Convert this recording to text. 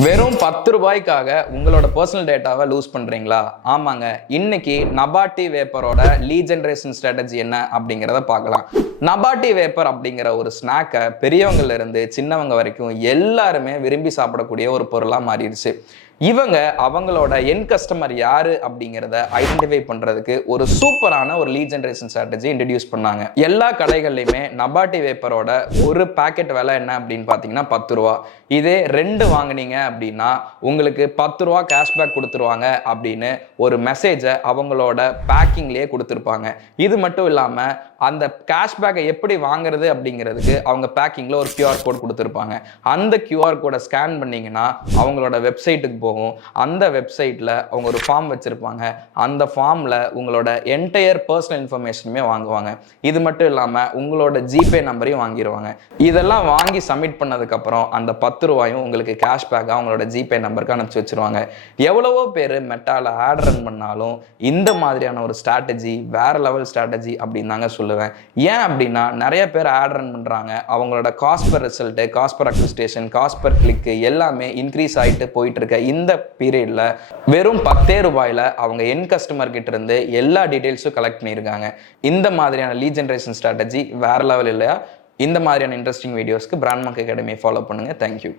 வெறும் 10 ரூபாய்க்காக உங்களோட பர்சனல் டேட்டாவை லூஸ் பண்றீங்களா? ஆமாங்க. இன்னைக்கு நபாட்டி வேப்பரோட லீட் ஜெனரேஷன் ஸ்ட்ராட்டஜி என்ன அப்படிங்கிறத பார்க்கலாம். நபாட்டி வேப்பர் அப்படிங்கிற ஒரு ஸ்நாக்கை பெரியவங்கள்ல இருந்து சின்னவங்க வரைக்கும் எல்லாருமே விரும்பி சாப்பிடக்கூடிய ஒரு பொருளா மாறிடுச்சு. இவங்க அவங்களோட என் கஸ்டமர் யாரு அப்படிங்கிறத ஐடென்டிஃபை பண்றதுக்கு ஒரு சூப்பரான ஒரு லீட் ஜெனரேஷன் ஸ்ட்ராட்டஜி இன்ட்ரடியூஸ் பண்ணாங்க. எல்லா கடைகள்லையுமே நபாட்டி வேப்பரோட ஒரு பேக்கெட் விலை என்ன அப்படின்னு பார்த்தீங்கன்னா 10 ரூபா. இதே 2 வாங்கினீங்க அப்படின்னா உங்களுக்கு 10 ரூபா கேஷ்பேக் கொடுத்துருவாங்க அப்படின்னு ஒரு மெசேஜை அவங்களோட பேக்கிங்லேயே கொடுத்துருப்பாங்க. இது மட்டும் இல்லாமல் அந்த கேஷ்பேக்கை எப்படி வாங்குறது அப்படிங்கிறதுக்கு அவங்க பேக்கிங்கில் ஒரு QR கோட் கொடுத்துருப்பாங்க. அந்த QR கோடை ஸ்கேன் பண்ணிங்கன்னா அவங்களோட வெப்சைட்டுக்கு போகும். அந்த வெப்சைட்டில் அவங்க ஒரு ஃபார்ம் வச்சுருப்பாங்க. அந்த ஃபார்மில் உங்களோட என்டையர் பர்சனல் இன்ஃபர்மேஷனுமே வாங்குவாங்க. இது மட்டும் இல்லாமல் உங்களோட ஜிபே நம்பரையும் வாங்கிடுவாங்க. இதெல்லாம் வாங்கி சப்மிட் பண்ணதுக்கப்புறம் அந்த 10 ரூபாயும் உங்களுக்கு கேஷ்பேக்காக அவங்களோட ஜிபே நம்பருக்கு அனுப்பிச்சி வச்சுருவாங்க. எவ்வளவோ பேர் மெட்டாவில் ஆட் ரன் பண்ணாலும் இந்த மாதிரியான ஒரு ஸ்ட்ராட்டஜி வேற லெவல் ஸ்ட்ராட்டஜி அப்படின்னு தாங்க சொல்லுவேன். ஏன் அப்படின்னா நிறைய பேர் ஆட் ரன் பண்ணுறாங்க. அவங்களோட cost per result, cost per acquisition, cost per கிளிக்கு எல்லாமே இன்க்ரீஸ் ஆகிட்டு போயிட்டு இருக்க இந்த பீரியட்ல வெறும் 10 ரூபாயில அவங்க என் கஸ்டமர் கிட்ட இருந்து எல்லா டீடைல்ஸும் கலெக்ட் பண்ணியிருக்காங்க. இந்த மாதிரியான லீட் ஜெனரேஷன் ஸ்ட்ராட்டஜி வேற லெவல் இல்லையா? இந்த மாதிரியான இன்ட்ரெஸ்டிங் வீடியோஸ்க்கு பிராண்ட் மார்க் அகாடமி ஃபாலோ பண்ணுங்க. தேங்க்யூ.